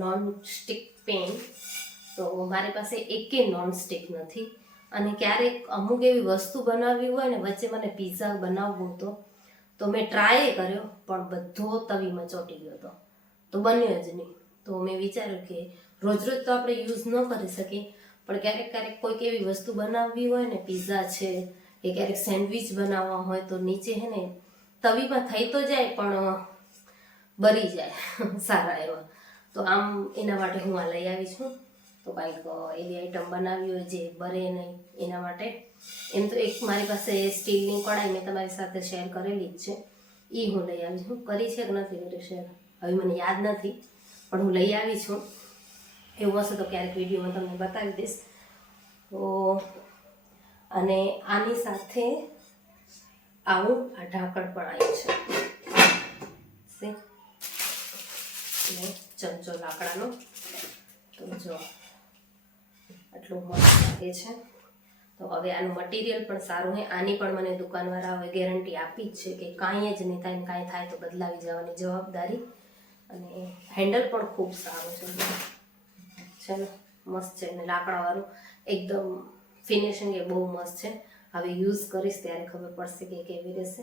Non stick pen. તો મારી પાસે એકે નોન સ્ટિક નથી, અને ક્યારેક અમુક એવી વસ્તુ બનાવવી હોય ને, વચ્ચે મને પિઝા બનાવવો હતો તો મેં ટ્રાય કર્યો પણ બધો તવીમાં ચોંટી ગયો હતો, તો બન્યો જ નહીં. તો મેં વિચાર્યું કે રોજ રોજ તો આપણે યુઝ ન કરી શકીએ, પણ ક્યારેક ક્યારેક કોઈક એવી વસ્તુ બનાવવી હોય ને, પિઝા છે કે ક્યારેક સેન્ડવિચ બનાવવા હોય તો નીચે હે ને તવીમાં થઈ તો જાય પણ બરી જાય સારા એવા. તો આમ એના માટે હું આ લઈ આવી છું. તો કંઈક એવી આઈટમ બનાવવી હોય જે બરે નહીં એના માટે. એમ તો એક મારી પાસે સ્ટીલની કઢાઈ મેં તમારી સાથે શેર કરેલી જ છે, એ હું લઈ આવી છું. કરી છે કે નથી કરી શેર હવે મને યાદ નથી, પણ હું લઈ આવી છું. એવું હશે તો ક્યારેક વિડીયોમાં તમને બતાવી દઈશ. તો અને આની સાથે આવું આ ઢાંકણ પણ આવ્યું છે, ચમચો લાકડાનો. તો જો આટલું મસ્ત લાગે છે. તો હવે આનું મટીરિયલ પણ સારું છે. આની પણ મને દુકાનવાળા હવે ગેરંટી આપી જ છે કે કાંઈ જ નહીં થાય ને કાંઈ થાય તો બદલાવી જવાની જવાબદારી. અને હેન્ડલ પણ ખૂબ સારું છે ને, મસ્ત છે. અને લાકડાવાળું એકદમ ફિનિશિંગ એ બહુ મસ્ત છે. હવે યુઝ કરીશ ત્યારે ખબર પડશે કે કેવી રહેશે.